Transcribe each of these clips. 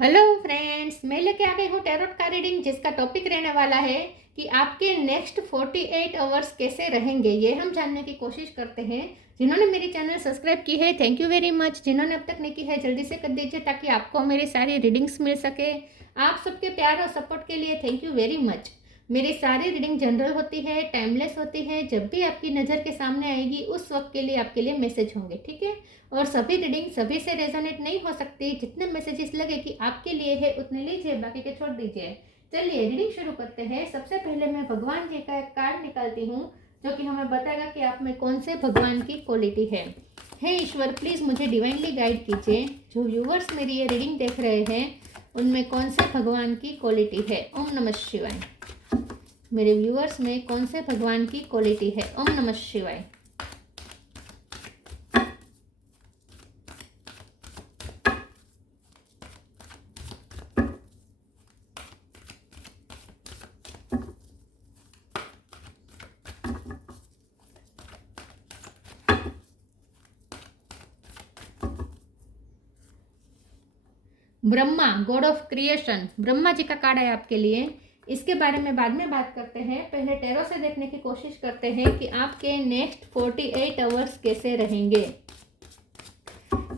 Hello friends, मैं लेके आ गई हूँ टैरोट का रीडिंग जिसका टॉपिक रहने वाला है कि आपके नेक्स्ट 48 आवर्स कैसे रहेंगे। ये हम जानने की कोशिश करते हैं। जिन्होंने मेरी चैनल सब्सक्राइब की है, थैंक यू वेरी मच। जिन्होंने अब तक नहीं की है, जल्दी से कर दीजिए ताकि आपको मेरी सारी रीडिंग्स मिल सके। आप सबके प्यार और सपोर्ट के लिए थैंक यू वेरी मच। मेरी सारी रीडिंग जनरल होती है, टाइमलेस होती है। जब भी आपकी नज़र के सामने आएगी उस वक्त के लिए आपके लिए मैसेज होंगे, ठीक है। और सभी रीडिंग सभी से रेजोनेट नहीं हो सकती। जितने मैसेजेस लगे कि आपके लिए है उतने लीजिए, बाकी के छोड़ दीजिए। चलिए रीडिंग शुरू करते हैं। सबसे पहले मैं भगवान जी का एक कार्ड निकालती हूँ जो कि हमें बताएगा कि आप में कौन से भगवान की क्वालिटी है। हे ईश्वर, प्लीज़ मुझे डिवाइनली गाइड कीजिए। जो व्यूवर्स मेरी ये रीडिंग देख रहे हैं उनमें कौन से भगवान की क्वालिटी है। ओम नमः शिवाय। मेरे व्यूवर्स में कौन से भगवान की क्वालिटी है। ओम नमः शिवाय। Brahma, god of creation, Brahma ji का कार्ड है आपके लिए। इसके बारे में बाद में बात करते हैं। पहले टैरो से देखने की कोशिश करते हैं कि आपके नेक्स्ट 48 आवर्स कैसे रहेंगे।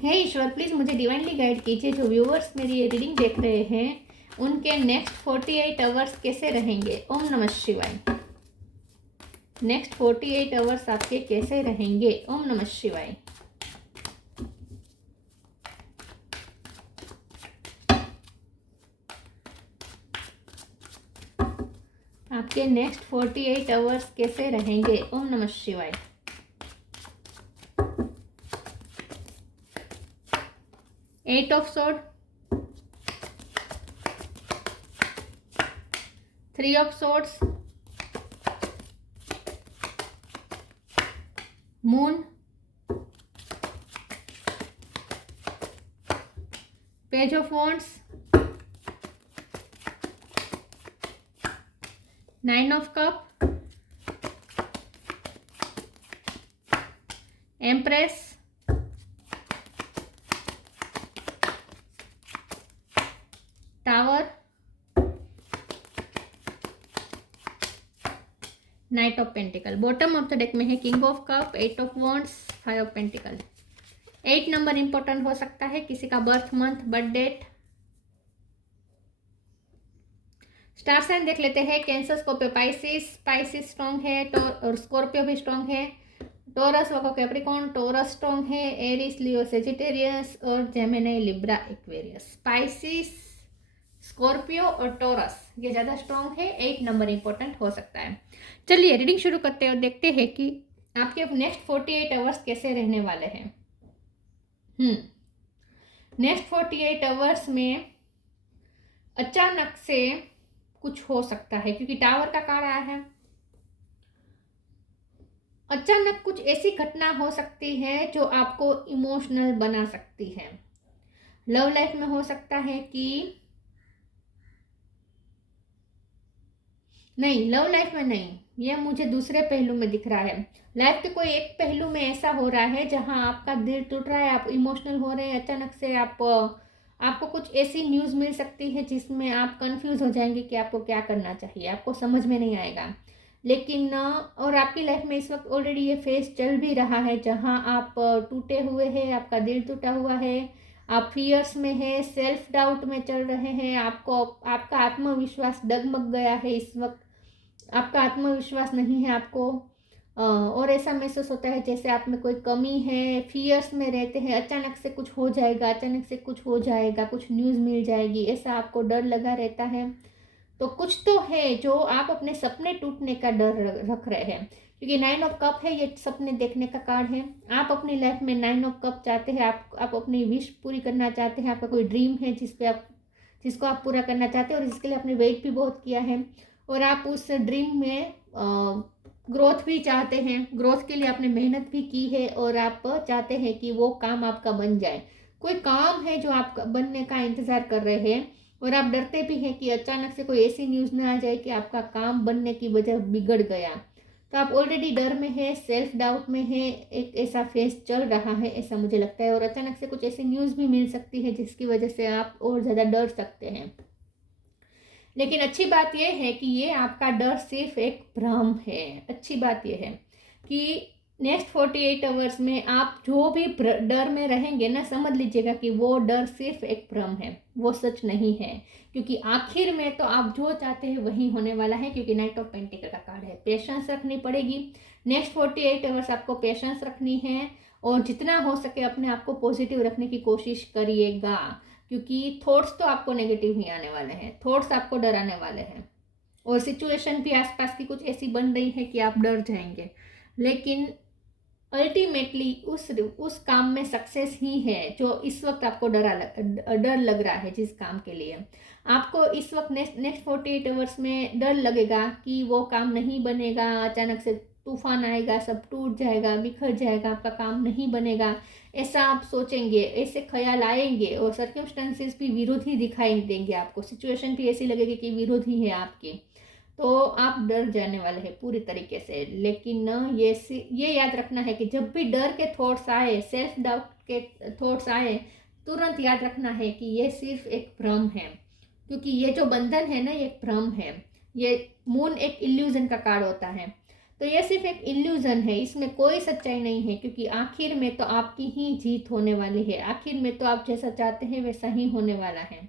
हे ईश्वर, प्लीज़ मुझे डिवाइनली गाइड कीजिए। जो व्यूवर्स मेरी ये रीडिंग देख रहे हैं उनके नेक्स्ट 48 आवर्स कैसे रहेंगे। ओम नमः शिवाय। नेक्स्ट 48 आवर्स आपके कैसे रहेंगे। ओम नमः शिवाय। आपके नेक्स्ट 48 आवर्स कैसे रहेंगे। ओम नमः शिवाय। Eight of sword, 3 of swords, moon, page of wands, 9 of cup, empress, tower, knight of pentacle. Bottom of the deck में है king of cup, 8 of wands, 5 of pentacle. 8 number important हो सकता है, किसी का birth month, birth date. Star sign देख लेते हैं। Cancer, Scorpio, Pisces. Pisces strong है और स्कॉर्पियो भी स्ट्रॉन्ग है। Taurus, Virgo, Capricorn, Taurus strong है। एरिस, लियो, सेजिटेरियस और Gemini, Libra, Aquarius. Pisces, Scorpio और टोरस ये ज़्यादा स्ट्रॉन्ग है। 8 नंबर इंपॉर्टेंट हो सकता है। चलिए रीडिंग शुरू करते हैं और देखते हैं कि आपके नेक्स्ट 48 आवर्स कैसे रहने वाले हैं। नेक्स्ट 48 आवर्स में अचानक से कुछ हो सकता है क्योंकि टावर का कार्ड आया है। अचानक कुछ ऐसी घटना हो सकती है जो आपको इमोशनल बना सकती है। लव लाइफ में हो सकता है कि नहीं, लव लाइफ में नहीं, ये मुझे दूसरे पहलू में दिख रहा है। लाइफ के कोई एक पहलू में ऐसा हो रहा है जहां आपका दिल टूट रहा है, आप इमोशनल हो रहे हैं। अचानक से आपको कुछ ऐसी न्यूज़ मिल सकती है जिसमें आप कंफ्यूज हो जाएंगे कि आपको क्या करना चाहिए, आपको समझ में नहीं आएगा। लेकिन और आपकी लाइफ में इस वक्त ऑलरेडी ये फेज चल भी रहा है जहां आप टूटे हुए हैं, आपका दिल टूटा हुआ है, आप फियर्स में है, सेल्फ डाउट में चल रहे हैं। आपका आत्मविश्वास डगमग गया है। इस वक्त आपका आत्मविश्वास नहीं है आपको, और ऐसा महसूस होता है जैसे आप में कोई कमी है। फियर्स में रहते हैं, अचानक से कुछ हो जाएगा, अचानक से कुछ हो जाएगा, कुछ न्यूज़ मिल जाएगी, ऐसा आपको डर लगा रहता है। तो कुछ तो है जो आप अपने सपने टूटने का डर रख रहे हैं क्योंकि 9 ऑफ कप है, ये सपने देखने का कार्ड है। आप अपनी लाइफ में 9 ऑफ कप चाहते हैं, आप अपनी विश पूरी करना चाहते हैं। आपका कोई ड्रीम है जिसको आप पूरा करना चाहते हैं और जिसके लिए आपने वेट भी बहुत किया है और आप उस ड्रीम में ग्रोथ भी चाहते हैं। ग्रोथ के लिए आपने मेहनत भी की है और आप चाहते हैं कि वो काम आपका बन जाए। कोई काम है जो आप बनने का इंतज़ार कर रहे हैं और आप डरते भी हैं कि अचानक से कोई ऐसी न्यूज़ ना आ जाए कि आपका काम बनने की वजह बिगड़ गया। तो आप ऑलरेडी डर में है, सेल्फ डाउट में है, एक ऐसा फेज चल रहा है ऐसा मुझे लगता है। और अचानक से कुछ ऐसी न्यूज़ भी मिल सकती है जिसकी वजह से आप और ज़्यादा डर सकते हैं। लेकिन अच्छी बात यह है कि ये आपका डर सिर्फ एक भ्रम है। अच्छी बात यह है कि नेक्स्ट 48 आवर्स में आप जो भी डर में रहेंगे ना, समझ लीजिएगा कि वो डर सिर्फ एक भ्रम है, वो सच नहीं है। क्योंकि आखिर में तो आप जो चाहते हैं वही होने वाला है, क्योंकि नाइट ऑफ पेंटिकल का कार्ड है। पेशेंस रखनी पड़ेगी। नेक्स्ट 48 आवर्स आपको पेशेंस रखनी है और जितना हो सके अपने आप को पॉजिटिव रखने की कोशिश करिएगा, क्योंकि थॉट्स तो आपको नेगेटिव ही आने वाले हैं, थॉट्स आपको डराने वाले हैं। और सिचुएशन भी आसपास की कुछ ऐसी बन रही है कि आप डर जाएंगे, लेकिन अल्टीमेटली उस काम में सक्सेस ही है जो इस वक्त आपको डर लग रहा है। जिस काम के लिए आपको इस वक्त नेक्स्ट 48 आवर्स में डर लगेगा कि वो काम नहीं बनेगा, अचानक से तूफान आएगा, सब टूट जाएगा, बिखर जाएगा, आपका काम नहीं बनेगा, ऐसा आप सोचेंगे, ऐसे ख्याल आएंगे और सर्कमस्टेंसेस भी विरोधी दिखाई देंगे आपको, सिचुएशन भी ऐसी लगेगी कि विरोधी है आपकी, तो आप डर जाने वाले हैं पूरी तरीके से। लेकिन ये याद रखना है कि जब भी डर के थॉट्स आए, सेल्फ डाउट के थॉट्स आए, तुरंत याद रखना है कि ये सिर्फ एक भ्रम है। क्योंकि ये जो बंधन है ना, ये एक भ्रम है। ये मून एक इल्यूजन का कार्ड होता है, तो ये सिर्फ एक इल्यूजन है, इसमें कोई सच्चाई नहीं है। क्योंकि आखिर में तो आपकी ही जीत होने वाली है, आखिर में तो आप जैसा चाहते हैं वैसा ही होने वाला है।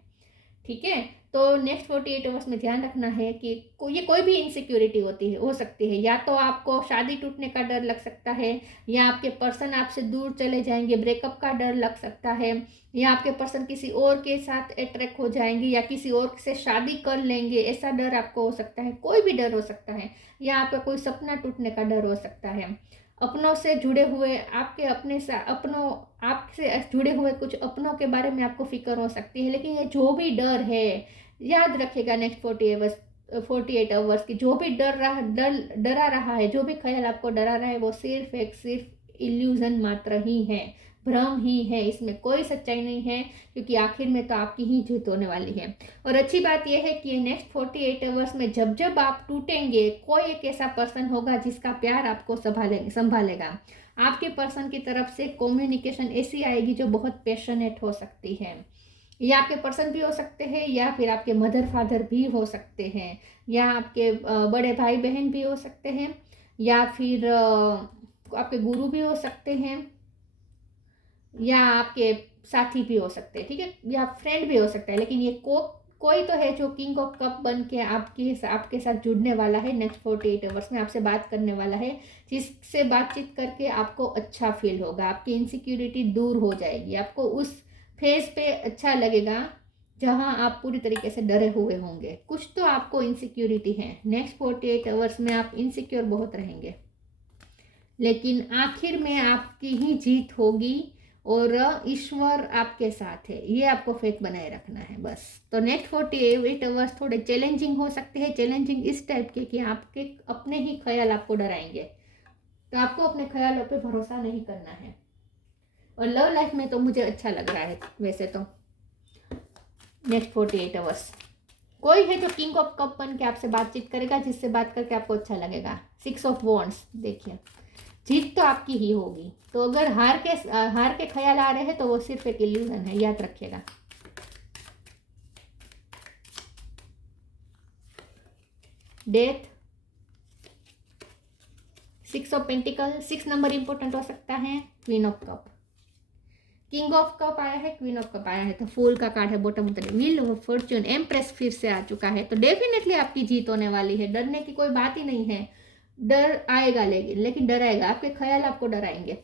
ठीक है, तो नेक्स्ट 48 आवर्स में ध्यान रखना है कि ये कोई भी इनसिक्योरिटी हो सकती है। या तो आपको शादी टूटने का डर लग सकता है, या आपके पर्सन आपसे दूर चले जाएंगे, ब्रेकअप का डर लग सकता है, या आपके पर्सन किसी और के साथ अट्रैक्ट हो जाएंगे, या किसी और से शादी कर लेंगे, ऐसा डर आपको हो सकता है। कोई भी डर हो सकता है, या आपका कोई सपना टूटने का डर हो सकता है। अपनों से जुड़े हुए आपसे जुड़े हुए कुछ अपनों के बारे में आपको फिक्र हो सकती है। लेकिन ये जो भी डर है, याद रखेगा नेक्स्ट 48 आवर्स की जो भी डरा रहा है, जो भी ख्याल आपको डरा रहा है, वो सिर्फ इल्यूजन मात्र ही है, भ्रम ही है, इसमें कोई सच्चाई नहीं है। क्योंकि आखिर में तो आपकी ही जीत होने वाली है। और अच्छी बात यह है कि नेक्स्ट 48 आवर्स में जब जब आप टूटेंगे, कोई एक ऐसा पर्सन होगा जिसका प्यार आपको संभालेगा। आपके पर्सन की तरफ से कम्युनिकेशन ऐसी आएगी जो बहुत पैशनेट हो सकती है। ये आपके पर्सन भी हो सकते हैं, या फिर आपके मदर फादर भी हो सकते हैं, या आपके बड़े भाई बहन भी हो सकते हैं, या फिर आपके गुरु भी हो सकते हैं, या आपके साथी भी हो सकते हैं। ठीक है, या फ्रेंड भी हो सकता है। लेकिन ये कोई तो है जो किंग ऑफ कप बन के आपके साथ जुड़ने वाला है नेक्स्ट 48 आवर्स में, आपसे बात करने वाला है, जिससे बातचीत करके आपको अच्छा फील होगा, आपकी इनसिक्योरिटी दूर हो जाएगी, आपको उस फेस पे अच्छा लगेगा जहां आप पूरी तरीके से डरे हुए होंगे। कुछ तो आपको इनसिक्योरिटी है, नेक्स्ट 48 आवर्स में आप इनसिक्योर बहुत रहेंगे, लेकिन आखिर में आपकी ही जीत होगी और ईश्वर आपके साथ है, ये आपको फेथ बनाए रखना है बस। तो नेक्स्ट 48 आवर्स थोड़े चैलेंजिंग हो सकते हैं, चैलेंजिंग इस टाइप के कि आपके अपने ही ख्याल आपको डराएंगे, तो आपको अपने ख्यालों पे भरोसा नहीं करना है। और लव लाइफ में तो मुझे अच्छा लग रहा है वैसे तो नेक्स्ट 48 आवर्स। कोई है जो किंग ऑफ कप बन के आपसे बातचीत करेगा, जिससे बात करके आपको अच्छा लगेगा। 6 ऑफ वॉन्ड्स, देखिए जीत तो आपकी ही होगी। तो अगर हार के ख्याल आ रहे हैं तो वो सिर्फ एक इल्यूजन है, याद रखिएगा। Death, 6 of pentacle, 6 number important हो सकता है। Queen of cup, king of cup आया है, क्वीन ऑफ कप आया है, तो फूल का कार्ड है बॉटम उतर, व्हील ऑफ फॉर्च्यून, एम्प्रेस फिर से आ चुका है। तो डेफिनेटली आपकी जीत होने वाली है, डरने की कोई बात ही नहीं है। डर आएगा लेकिन डराएगा, आपके ख्याल आपको डराएंगे,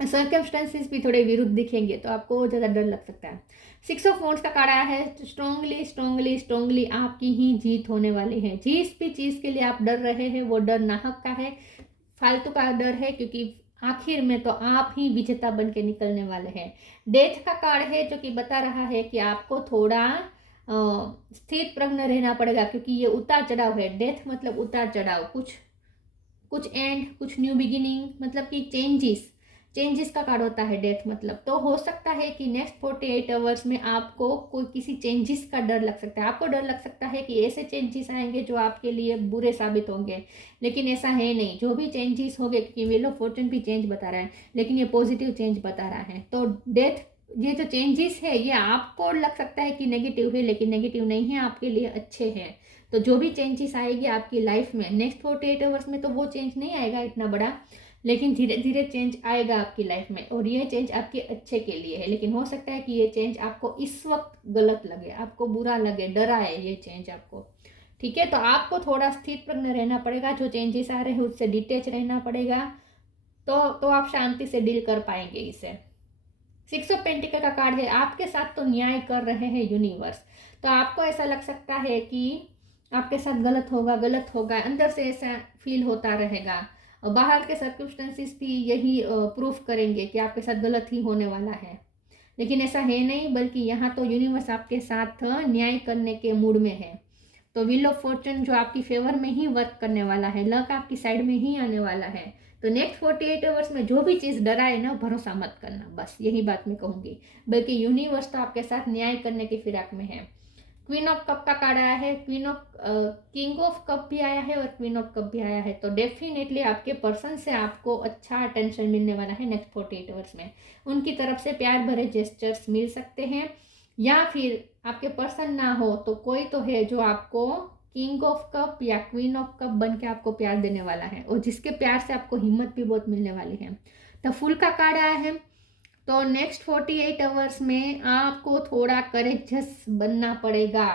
सर्कमस्टेंसेस भी थोड़े विरुद्ध दिखेंगे तो आपको ज़्यादा डर लग सकता है। 6 ऑफ वॉन्ड्स का कार्ड आया है, तो स्ट्रांगली आपकी ही जीत होने वाली है। जिस भी चीज़ के लिए आप डर रहे हैं वो डर नाहक का है, फालतू का डर है, क्योंकि आखिर में तो आप ही विजेता बन के निकलने वाले हैं। डेथ का कार्ड है जो कि बता रहा है कि आपको थोड़ा स्थिर प्रज्ञ रहना पड़ेगा, क्योंकि ये उतार चढ़ाव है। डेथ मतलब उतार चढ़ाव, कुछ एंड, कुछ न्यू बिगिनिंग, मतलब कि चेंजेस, चेंजेस का कार्ड होता है डेथ मतलब। तो हो सकता है कि नेक्स्ट 48 आवर्स में आपको कोई किसी चेंजेस का डर लग सकता है। आपको डर लग सकता है कि ऐसे चेंजेस आएंगे जो आपके लिए बुरे साबित होंगे, लेकिन ऐसा है नहीं। जो भी चेंजेस होंगे, क्योंकि व्हील ऑफ फॉर्चून भी चेंज बता रहा है, लेकिन ये पॉजिटिव चेंज बता रहा है। तो डेथ, ये जो चेंजेस है ये आपको लग सकता है कि नेगेटिव है, लेकिन नेगेटिव नहीं है, आपके लिए अच्छे हैं। तो जो भी चेंजेस आएगी आपकी लाइफ में नेक्स्ट 48 आवर्स में, तो वो चेंज नहीं आएगा इतना बड़ा, लेकिन धीरे धीरे चेंज आएगा आपकी लाइफ में, और ये चेंज आपके अच्छे के लिए है। लेकिन हो सकता है कि ये चेंज आपको इस वक्त गलत लगे, आपको बुरा लगे, डराए ये चेंज आपको, ठीक है। तो आपको थोड़ा स्थिर प्रज्ञ रहना पड़ेगा, जो चेंजेस आ रहे हैं उससे डिटेच रहना पड़ेगा, तो आप शांति से डील कर पाएंगे इसे। 6 ऑफ पेंटिकल का कार्ड है, आपके साथ तो न्याय कर रहे हैं यूनिवर्स। तो आपको ऐसा लग सकता है कि आपके साथ गलत होगा, अंदर से ऐसा फील होता रहेगा, और बाहर के सर्कमस्टेंसेस भी यही प्रूफ करेंगे कि आपके साथ गलत ही होने वाला है, लेकिन ऐसा है नहीं, बल्कि यहाँ तो यूनिवर्स आपके साथ न्याय करने के मूड में है। तो व्हील ऑफ फॉर्चून जो आपकी फेवर में ही वर्क करने वाला है, लक आपकी साइड में ही आने वाला है। तो नेक्स्ट 48 आवर्स में जो भी चीज़ डराए ना, भरोसा मत करना, बस यही बात मैं कहूँगी, बल्कि यूनिवर्स तो आपके साथ न्याय करने की फिराक में है। क्वीन ऑफ कप का कार्ड आया है, किंग ऑफ कप भी आया है और क्वीन ऑफ कप भी आया है। तो डेफिनेटली आपके पर्सन से आपको अच्छा अटेंशन मिलने वाला है नेक्स्ट 48 आवर्स में। उनकी तरफ से प्यार भरे जेस्चर्स मिल सकते हैं, या फिर आपके पर्सन ना हो तो कोई तो है जो आपको किंग ऑफ कप या क्वीन ऑफ कप बन के आपको प्यार देने वाला है, और जिसके प्यार से आपको हिम्मत भी बहुत मिलने वाली है। तो फुल का कार्ड आया है। तो नेक्स्ट 48 आवर्स में आपको थोड़ा करेजस बनना पड़ेगा।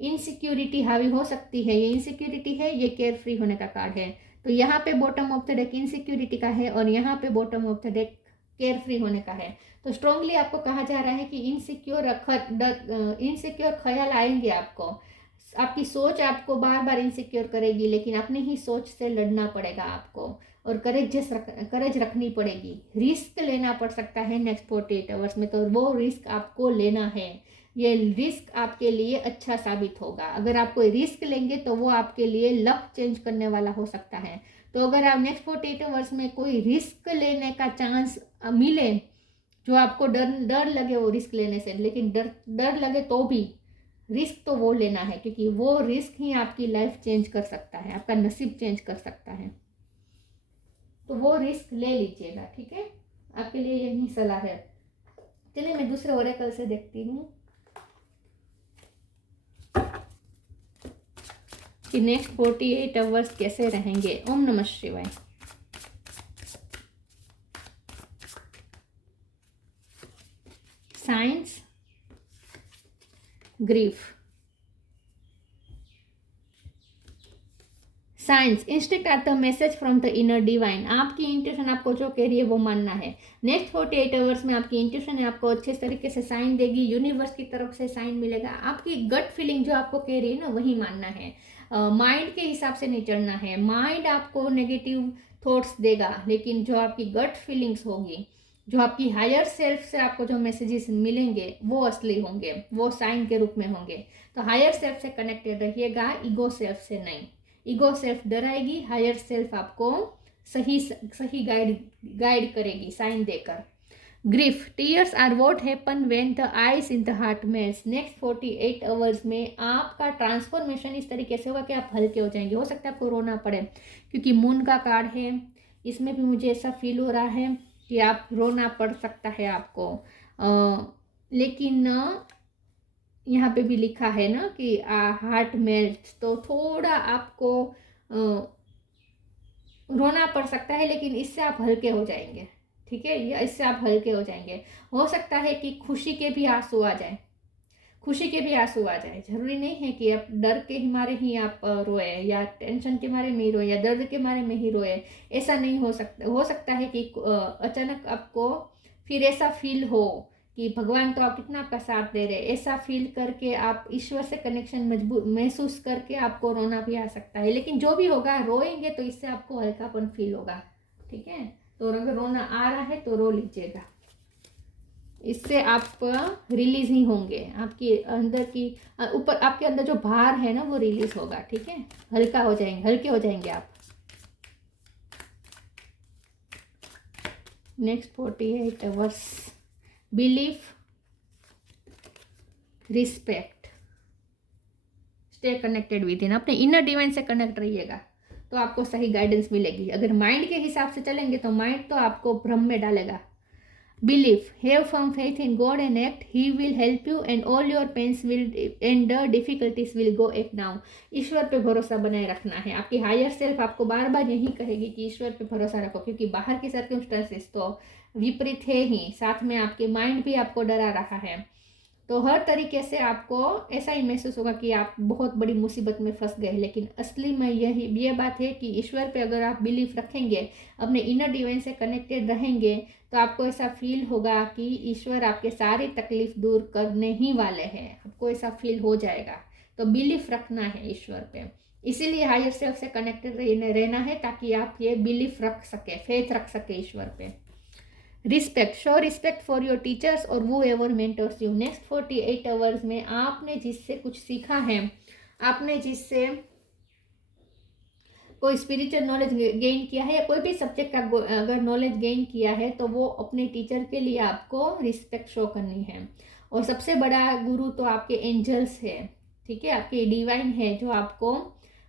इनसिक्योरिटी हावी हो सकती है, ये इनसिक्योरिटी है, ये केयर फ्री होने का कार्ड है। तो यहाँ पे bottom of the deck insecurity का है, और यहाँ पे bottom of the deck care free होने का है। तो स्ट्रांगली आपको कहा जा रहा है कि इनसिक्योर ख्याल आएंगे आपको, आपकी सोच आपको बार बार इनसिक्योर करेगी, लेकिन अपनी ही सोच से लड़ना पड़ेगा आपको, और करेज रखनी पड़ेगी। रिस्क लेना पड़ सकता है नेक्स्ट 48 आवर्स में, तो वो रिस्क आपको लेना है। ये रिस्क आपके लिए अच्छा साबित होगा। अगर आप कोई रिस्क लेंगे तो वो आपके लिए लक चेंज करने वाला हो सकता है। तो अगर आप नेक्स्ट 48 आवर्स में कोई रिस्क लेने का चांस मिले, जो आपको डर लगे वो रिस्क लेने से, लेकिन डर लगे तो भी रिस्क तो वो लेना है, क्योंकि वो रिस्क ही आपकी लाइफ चेंज कर सकता है, आपका नसीब चेंज कर सकता है। तो वो रिस्क ले लीजिएगा, ठीक है, आपके लिए यही सलाह है। चलिए मैं दूसरे ओरेकल से देखती हूँ कि नेक्स्ट 48 आवर्स कैसे रहेंगे। ओम नमः शिवाय। Signs, grief, signs, instinct are the message from the inner divine. आपकी इंट्यूशन आपको जो कह रही है वो मानना है। नेक्स्ट 48 आवर्स में आपकी इंट्यूशन है आपको अच्छे तरीके से साइन देगी, यूनिवर्स की तरफ से साइन मिलेगा। आपकी गट फीलिंग जो आपको कह रही है ना, वही मानना है। माइंड के हिसाब से नहीं चलना है। माइंड आपको नेगेटिव थॉट्स देगा, लेकिन जो आपकी गट फीलिंग्स होगी, जो आपकी हायर सेल्फ से आपको जो मैसेजेस मिलेंगे वो असली होंगे, वो साइन के रूप में होंगे। तो हायर सेल्फ से कनेक्टेड रहिएगा, ईगो सेल्फ से नहीं। ईगो सेल्फ डराएगी, हायर सेल्फ आपको सही गाइड करेगी साइन देकर। Grief, tears are what happen when the eyes in the heart melts. Next 48 hours में आपका ट्रांसफॉर्मेशन इस तरीके से होगा कि आप हल्के हो जाएंगे। हो सकता है आपको रोना पड़े, क्योंकि मून का कार्ड है, इसमें भी मुझे ऐसा फील हो रहा है कि आप रोना पड़ सकता है आपको। लेकिन यहाँ पे भी लिखा है ना कि हार्ट मेल्ट, तो थोड़ा आपको रोना पड़ सकता है, लेकिन इससे आप हल्के हो जाएंगे, ठीक है, या इससे आप हल्के हो जाएंगे। हो सकता है कि खुशी के भी आंसू आ जाए, जरूरी नहीं है कि आप डर के मारे ही आप रोए, या टेंशन के मारे में ही रोए, या दर्द के मारे में ही रोए। ऐसा नहीं हो सकता है कि अचानक आपको फिर ऐसा फील हो कि भगवान तो आप कितना आपका साथ दे रहे, ऐसा फील करके आप ईश्वर से कनेक्शन महसूस करके आपको रोना भी आ सकता है। लेकिन जो भी होगा, रोएंगे तो इससे आपको हल्कापन फील होगा, ठीक है। तो अगर रोना आ रहा है तो रो लीजिएगा, इससे आप रिलीज ही होंगे। आपकी अंदर की ऊपर आपके अंदर जो भार है ना वो रिलीज होगा, ठीक है, हल्के हो जाएंगे आप। Next 48 hours, belief, respect, stay connected with in, अपने इनर डिवाइन से कनेक्ट रहिएगा तो आपको सही गाइडेंस मिलेगी। अगर माइंड के हिसाब से चलेंगे तो माइंड तो आपको भ्रम में डालेगा। Belief, have firm faith in God and act, he will help you and all your pains will end the difficulties will go एक नाउ। ईश्वर पे भरोसा बनाए रखना है। आपकी हायर सेल्फ आपको बार बार यही कहेगी कि ईश्वर पे भरोसा रखो, क्योंकि बाहर की सर्कमस्टेंसेस तो विपरीत है ही, साथ में आपके माइंड भी आपको डरा रहा है। तो हर तरीके से आपको ऐसा ही महसूस होगा कि आप बहुत बड़ी मुसीबत में फंस गए। लेकिन असली में ये बात है कि ईश्वर पे अगर आप बिलीफ रखेंगे, अपने इनर डिवाइन से कनेक्टेड रहेंगे, तो आपको ऐसा फील होगा कि ईश्वर आपके सारी तकलीफ दूर करने ही वाले हैं। आपको ऐसा फील हो जाएगा। तो बिलीफ रखना है ईश्वर पे, इसीलिए हायर सेल्फ से कनेक्टेड रहना है, ताकि आप ये बिलीफ रख सके, फेथ रख सके ईश्वर पे। Respect, show respect for your teachers और वो ever mentors you. Next 48 hours में आपने जिससे कुछ सीखा है, आपने जिससे कोई स्पिरिचुअल नॉलेज गेन किया है या कोई भी सब्जेक्ट का अगर नॉलेज गेन किया है, तो वो अपने टीचर के लिए आपको रिस्पेक्ट शो करनी है। और सबसे बड़ा गुरु तो आपके एंजल्स है, ठीक है, आपके डिवाइन है जो आपको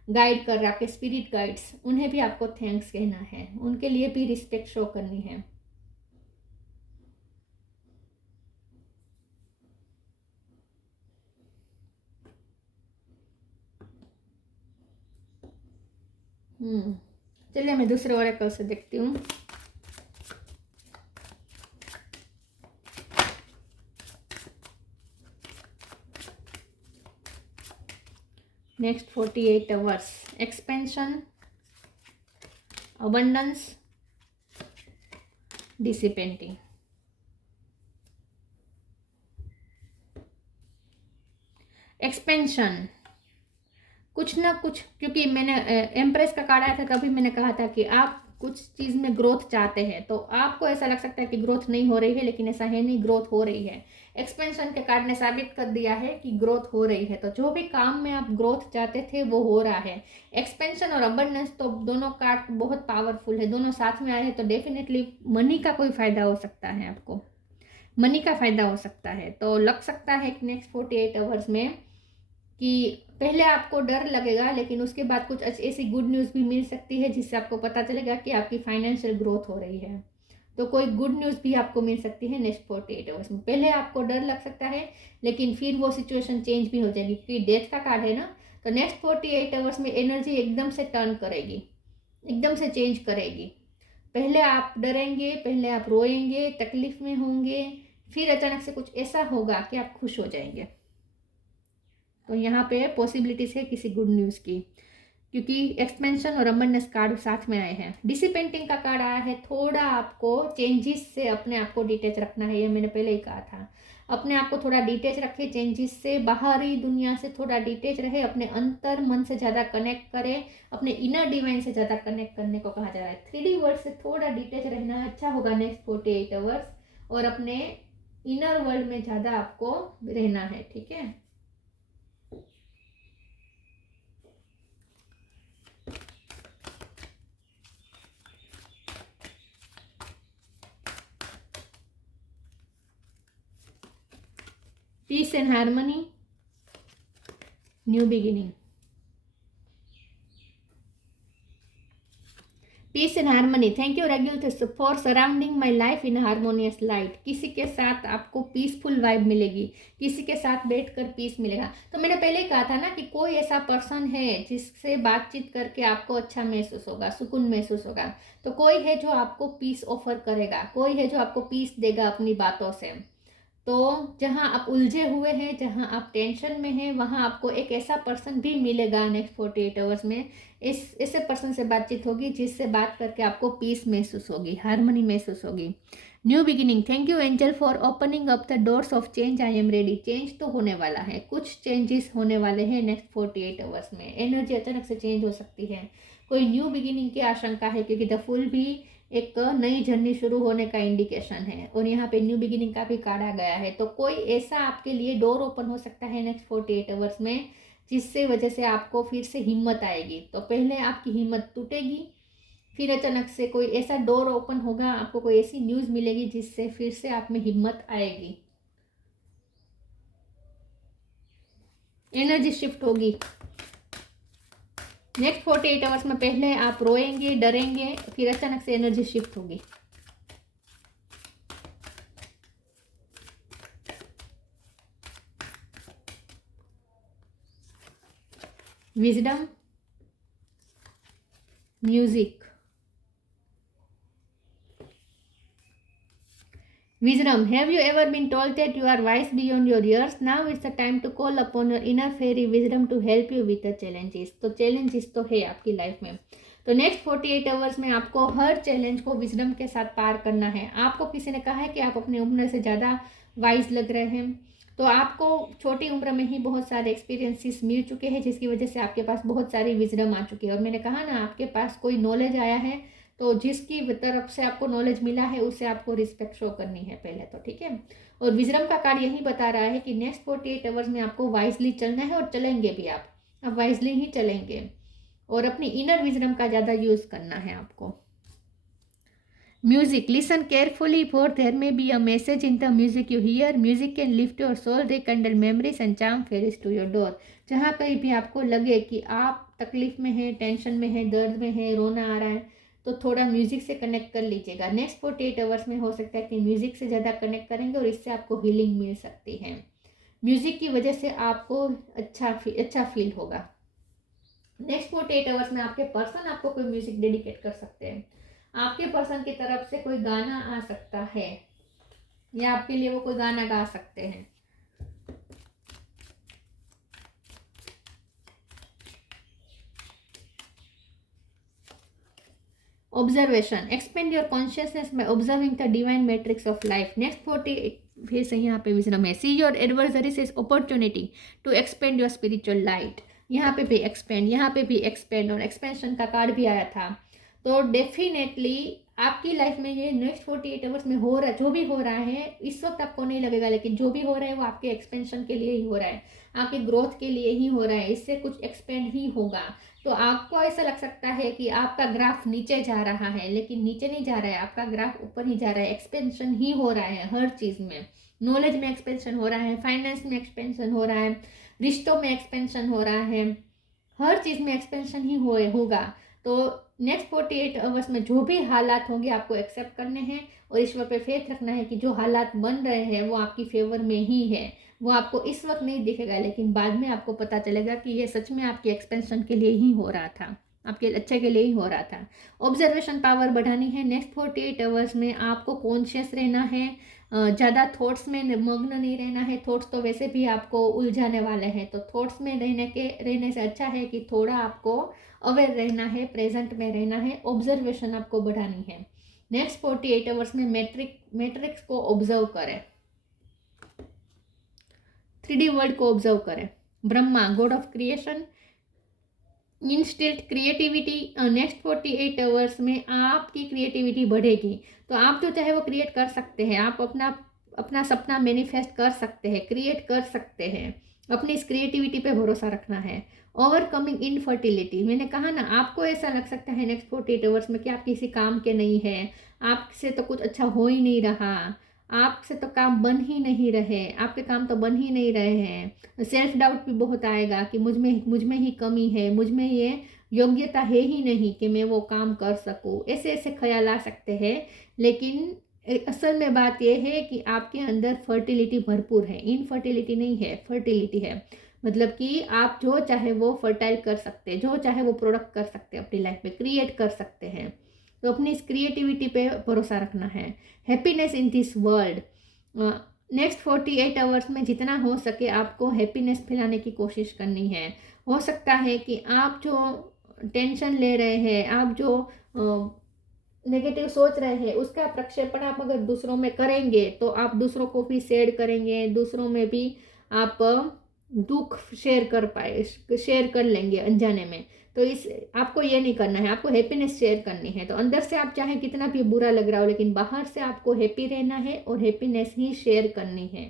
गाइड कर रहे हैं, आपके स्पिरिट गाइड्स, उन्हें भी आपको थैंक्स कहना है, उनके लिए भी रिस्पेक्ट शो करनी है। चलिए मैं दूसरे ओरेकल से देखती हूँ। Next 48 hours, expansion, abundance, dissipating. Expansion, कुछ ना कुछ, क्योंकि मैंने एम्प्रेस का कार्ड आया था तभी मैंने कहा था कि आप कुछ चीज़ में ग्रोथ चाहते हैं, तो आपको ऐसा लग सकता है कि ग्रोथ नहीं हो रही है, लेकिन ऐसा है नहीं, ग्रोथ हो रही है। एक्सपेंशन के कार्ड ने साबित कर दिया है कि ग्रोथ हो रही है। तो जो भी काम में आप ग्रोथ चाहते थे वो हो रहा है। एक्सपेंशन और अबंडेंस तो दोनों कार्ड बहुत पावरफुल है, दोनों साथ में आए हैं, तो डेफिनेटली मनी का कोई फायदा हो सकता है, आपको मनी का फायदा हो सकता है। तो लग सकता है कि नेक्स्ट 48 आवर्स में कि पहले आपको डर लगेगा, लेकिन उसके बाद कुछ ऐसी गुड न्यूज़ भी मिल सकती है जिससे आपको पता चलेगा कि आपकी फाइनेंशियल ग्रोथ हो रही है। तो कोई गुड न्यूज़ भी आपको मिल सकती है नेक्स्ट 48 आवर्स में। पहले आपको डर लग सकता है, लेकिन फिर वो सिचुएशन चेंज भी हो जाएगी, क्योंकि डेथ का कार्ड है ना। तो नेक्स्ट 48 आवर्स में एनर्जी एकदम से टर्न करेगी, एकदम से चेंज करेगी। पहले आप डरेंगे, पहले आप रोएंगे, तकलीफ में होंगे, फिर अचानक से कुछ ऐसा होगा कि आप खुश हो जाएंगे। तो यहाँ पे पॉसिबिलिटीज है किसी गुड न्यूज़ की, क्योंकि एक्सपेंशन और अबंडेंस कार्ड साथ में आए हैं। डिसिपेंटिंग का कार्ड आया है, थोड़ा आपको चेंजेस से अपने आप को डिटेच रखना है, ये मैंने पहले ही कहा था। अपने आप को थोड़ा डिटेच रखे चेंजेस से, बाहरी दुनिया से थोड़ा डिटेच रहे, अपने अंतर मन से ज़्यादा कनेक्ट करें, अपने इनर डिवाइन से ज़्यादा कनेक्ट करने को कहा जा रहा है। 3D वर्ल्ड से थोड़ा डिटेच रहना अच्छा होगा नेक्स्ट 48 आवर्स, और अपने इनर वर्ल्ड में ज़्यादा आपको रहना है, ठीक है। Peace and harmony, new beginning. Peace and harmony, thank you regular for surrounding my life in harmonious light. किसी के साथ आपको पीसफुल वाइब मिलेगी, किसी के साथ बैठकर पीस मिलेगा। तो मैंने पहले ही कहा था ना कि कोई ऐसा पर्सन है जिससे बातचीत करके आपको अच्छा महसूस होगा, सुकून महसूस होगा। तो कोई है जो आपको पीस ऑफर करेगा, कोई है जो आपको पीस देगा अपनी बातों से। तो जहाँ आप उलझे हुए हैं, जहाँ आप टेंशन में हैं, वहाँ आपको एक ऐसा पर्सन भी मिलेगा नेक्स्ट 48 आवर्स में। ऐसे पर्सन से बातचीत होगी जिससे बात करके आपको पीस महसूस होगी, हार्मनी महसूस होगी। New beginning, thank you angel for opening up the doors of change, I am ready. Change तो होने वाला है, कुछ चेंजेस होने वाले हैं नेक्स्ट 48 आवर्स में। एनर्जी अचानक से चेंज हो सकती है, कोई न्यू बिगिनिंग की आशंका है, क्योंकि द फुल भी एक नई जर्नी शुरू होने का इंडिकेशन है, और यहाँ पे न्यू बिगिनिंग का भी कार्ड आ गया है। तो कोई ऐसा आपके लिए डोर ओपन हो सकता है नेक्स्ट 48 आवर्स में, जिससे वजह से आपको फिर से हिम्मत आएगी। तो पहले आपकी हिम्मत टूटेगी, फिर अचानक से कोई ऐसा डोर ओपन होगा, आपको कोई ऐसी न्यूज़ मिलेगी जिससे फिर से आप में हिम्मत आएगी, एनर्जी शिफ्ट होगी। नेक्स्ट 48 आवर्स में पहले आप रोएंगे, डरेंगे, फिर अचानक से एनर्जी शिफ्ट होगी। Wisdom, music. Wisdom. Have you ever been told that you are wise beyond your years? Now it's the time to call upon your inner fairy wisdom to help you with the challenges. तो challenges तो है आपकी life में। तो next 48 hours में आपको हर challenge को wisdom के साथ पार करना है। आपको किसी ने कहा है कि आप अपनी उम्र से ज़्यादा वाइज लग रहे हैं, तो आपको छोटी उम्र में ही बहुत सारे एक्सपीरियंसेस मिल चुके हैं, जिसकी वजह से आपके पास बहुत सारी विजडम आ चुकी है। और मैंने कहा ना, आपके पास कोई नॉलेज आया है, तो जिसकी तरफ से आपको नॉलेज मिला है उसे आपको रिस्पेक्ट शो करनी है पहले तो, ठीक है। और विजडम का कार्ड यही बता रहा है कि नेक्स्ट 48 आवर्स में आपको वाइजली चलना है, और चलेंगे भी आप वाइजली ही चलेंगे, और अपनी इनर विजडम का ज़्यादा यूज़ करना है आपको। Music, listen carefully for there may be a message in the music you hear. Music can lift your soul, rekindle memories and charm fairies to your door. जहाँ कहीं भी आपको लगे कि आप तकलीफ में हैं, टेंशन में हैं, दर्द में हैं, रोना आ रहा है, तो थोड़ा म्यूजिक से कनेक्ट कर लीजिएगा। नेक्स्ट 48 आवर्स में हो सकता है कि म्यूजिक से ज़्यादा कनेक्ट करेंगे और इससे आपको हीलिंग मिल सकती है। म्यूजिक की वजह से आपको अच्छा फील होगा। नेक्स्ट 48 आवर्स में आपके पर्सन आपको कोई म्यूजिक डेडिकेट कर सकते हैं। आपके पर्सन की तरफ से कोई गाना आ सकता है, या आपके लिए वो कोई गाना गा सकते हैं। Observation, expand your consciousness by observing the divine matrix of life. Next 48 फिर से यहाँ पे विजडम है। See your adversaries as opportunity to expand your spiritual light. यहाँ पे भी एक्सपेंड, यहाँ पे भी एक्सपेंड, और एक्सपेंशन का कार्ड भी आया था। तो डेफिनेटली आपकी लाइफ में ये नेक्स्ट 48 आवर्स में हो रहा, जो भी हो रहा है इस वक्त आपको नहीं लगेगा, लेकिन जो भी हो रहा है वो आपके एक्सपेंशन के लिए ही हो रहा है, आपके ग्रोथ के लिए ही हो रहा है। इससे कुछ एक्सपेंड ही होगा। तो आपको ऐसा लग सकता है कि आपका ग्राफ नीचे जा रहा है, लेकिन नीचे नहीं जा रहा है, आपका ग्राफ ऊपर ही जा रहा है। एक्सपेंशन ही हो रहा है हर चीज़ में। नॉलेज में एक्सपेंशन हो रहा है, फाइनेंस में एक्सपेंशन हो रहा है, रिश्तों में एक्सपेंशन हो रहा है, हर चीज़ में एक्सपेंशन ही होगा। तो नेक्स्ट 48 आवर्स में जो भी हालात होंगे आपको एक्सेप्ट करने हैं, और ईश्वर पे फेथ रखना है कि जो हालात बन रहे हैं वो आपकी फेवर में ही है। वो आपको इस वक्त नहीं दिखेगा, लेकिन बाद में आपको पता चलेगा कि ये सच में आपकी एक्सपेंशन के लिए ही हो रहा था, आपके अच्छे के लिए ही हो रहा था। ऑब्जर्वेशन पावर बढ़ानी है। नेक्स्ट 48 आवर्स में आपको कॉन्शियस रहना है, ज़्यादा थॉट्स में मग्न नहीं रहना है। थॉट्स तो वैसे भी आपको उलझाने वाले हैं, तो थॉट्स में रहने से अच्छा है कि थोड़ा आपको अवेयर रहना है, प्रेजेंट में रहना है। ऑब्जर्वेशन आपको बढ़ानी है। नेक्स्ट 48 आवर्स में मैट्रिक्स को ऑब्जर्व करें, 3D वर्ल्ड को ऑब्जर्व करें। Brahma, god of creation, instilled creativity. Next 48 hours में आपकी क्रिएटिविटी बढ़ेगी, तो आप जो चाहे वो क्रिएट कर सकते हैं। आप अपना सपना मैनिफेस्ट कर सकते हैं, क्रिएट कर सकते हैं। अपनी इस क्रिएटिविटी पे भरोसा रखना है। ओवरकमिंग इनफर्टिलिटी, मैंने कहा ना, आपको ऐसा लग सकता है नेक्स्ट 48 आवर्स में कि आप किसी काम के नहीं हैं, आपसे तो कुछ अच्छा हो ही नहीं रहा, आपसे तो काम बन ही नहीं रहे, आपके काम तो बन ही नहीं रहे हैं। सेल्फ डाउट भी बहुत आएगा कि मुझ में ही कमी है, मुझ में ये योग्यता है ही नहीं कि मैं वो काम कर सकूं। ऐसे ऐसे ख्याल आ सकते हैं, लेकिन असल में बात यह है कि आपके अंदर फर्टिलिटी भरपूर है। इनफर्टिलिटी नहीं है, फर्टिलिटी है। मतलब कि आप जो चाहे वो फर्टाइल कर सकते हैं, जो चाहे वो प्रोडक्ट कर सकते हैं, अपनी लाइफ में क्रिएट कर सकते हैं। तो अपनी इस क्रिएटिविटी पे भरोसा रखना है। Happiness in this world, next 48 hours में जितना हो सके आपको हैप्पीनेस फैलाने की कोशिश करनी है। हो सकता है कि आप जो टेंशन ले रहे हैं, आप जो नेगेटिव सोच रहे हैं, उसका प्रक्षेपण आप अगर दूसरों में करेंगे तो आप दूसरों को भी शेयर करेंगे, दूसरों में भी आप दुख शेयर कर लेंगे अनजाने में। तो आपको ये नहीं करना है, आपको हैप्पीनेस शेयर करनी है। तो अंदर से आप चाहे कितना भी बुरा लग रहा हो, लेकिन बाहर से आपको हैप्पी रहना है और हैप्पीनेस ही शेयर करनी है।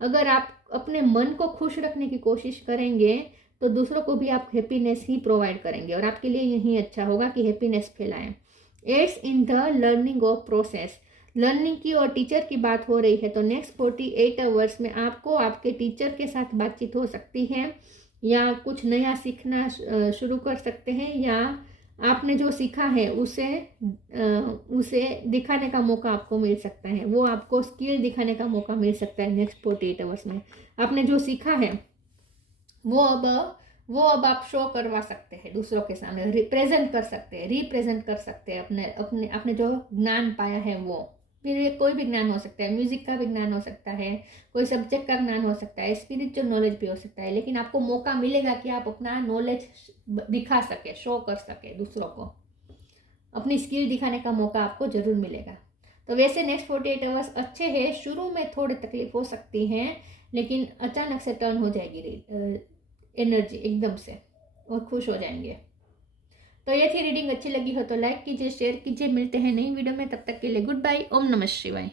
अगर आप अपने मन को खुश रखने की कोशिश करेंगे तो दूसरों को भी आप हैप्पीनेस ही प्रोवाइड करेंगे, और आपके लिए यही अच्छा होगा कि हैप्पीनेस फैलाएं। Aids in the learning of process. Learning की और टीचर की बात हो रही है तो नेक्स्ट 48 आवर्स में आपको आपके टीचर के साथ बातचीत हो सकती है, या कुछ नया सीखना शुरू कर सकते हैं, या आपने जो सीखा है उसे दिखाने का मौका आपको मिल सकता है। वो आपको स्किल दिखाने का मौका मिल सकता है नेक्स्ट 48 आवर्स में। आपने जो सीखा है वो अब आप शो करवा सकते हैं दूसरों के सामने, रिप्रेजेंट कर सकते हैं, रिप्रेजेंट कर सकते हैं अपने अपने आपने जो ज्ञान पाया है वो। फिर ये कोई भी ज्ञान हो सकता है, म्यूजिक का भी ज्ञान हो सकता है, कोई सब्जेक्ट का ज्ञान हो सकता है, स्पिरिचुअल नॉलेज भी हो सकता है, लेकिन आपको मौका मिलेगा कि आप अपना नॉलेज दिखा सके, शो कर सके दूसरों को, अपनी स्किल दिखाने का मौका आपको जरूर मिलेगा। तो वैसे नेक्स्ट 48 आवर्स अच्छे हैं, शुरू में थोड़ी तकलीफ हो सकती हैं, लेकिन अचानक से टर्न हो जाएगी एनर्जी एकदम से, और खुश हो जाएंगे। तो ये थी रीडिंग, अच्छी लगी हो तो लाइक कीजिए, शेयर कीजिए। मिलते हैं नई वीडियो में, तब तक के लिए गुड बाय। ओम नमः शिवाय।